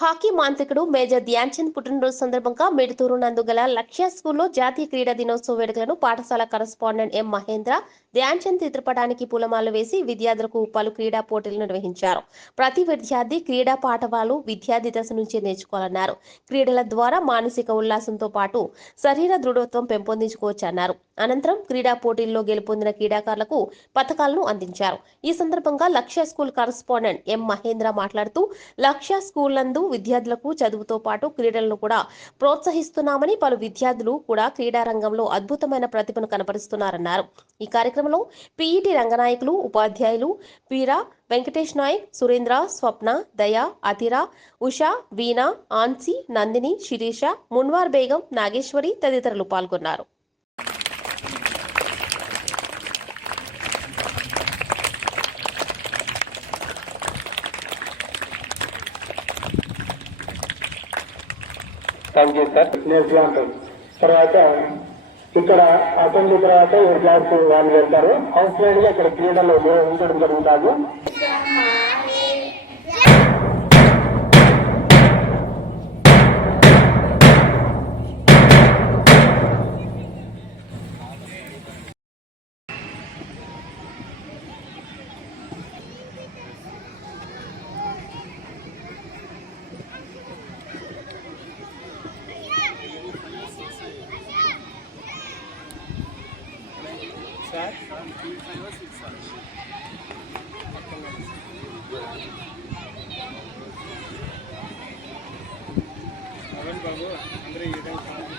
Hockey మాంత్రికుడు major Dhyan Chand పుట్టినరోజు సందర్భంగా మేడుతూరు నందుగల లక్ష్య స్కూల్లో జాతీయ క్రీడా దినోత్సవ వేడుకలను పాఠశాల కరస్పాండెంట్ ఎం మహేంద్ర ధ్యాన్ చంద్ చిత్రపటానికి పూలమాలలు వేసి విద్యార్థులకు పలు క్రీడా పోటీలు నిర్వహించారు. ప్రతి విద్యార్థి క్రీడా పాఠవాలు విద్యార్థి దశ నుంచే నేర్చుకోవాలన్నారు. క్రీడల ద్వారా మానసిక ఉల్లాసంతో పాటు శరీర దృఢత్వం పెంపొందించుకోవచ్చన్నారు. అనంతరం క్రీడా పోటీల్లో గెలుపొందిన క్రీడాకారులకు పతకాలను అందించారు. ఈ సందర్భంగా లక్ష్య స్కూల్ కరస్పాండెంట్ ఎం మహేంద్ర మాట్లాడుతూ లక్ష్య స్కూల్ నందు విద్యార్థులకు చదువుతో పాటు క్రీడలను కూడా ప్రోత్సహిస్తున్నామని, పలు విద్యార్థులు కూడా క్రీడా రంగంలో అద్భుతమైన ప్రతిభను కనబరుస్తున్నారన్నారు. ఈ కార్యక్రమంలో పీఈటీ రంగనాయకులు, ఉపాధ్యాయులు వీర వెంకటేష్ నాయక్, సురేంద్ర, స్వప్న, దయ, అతిరా, ఉషా, వీణ, ఆన్సీ, నందిని, శిరీష, మున్వార్ బేగం, నాగేశ్వరి తదితరులు పాల్గొన్నారు. Thank you sir. తర్వాత ఇక్కడ అసెంబ్లీ తర్వాత ఏ క్లాస్ వాళ్ళు వెళ్తారు. అవసరంగా ఇక్కడ క్రీడలు నిర్వహించడం జరుగుతారు. సార్ బాబు అందరూ ఈ విధంగా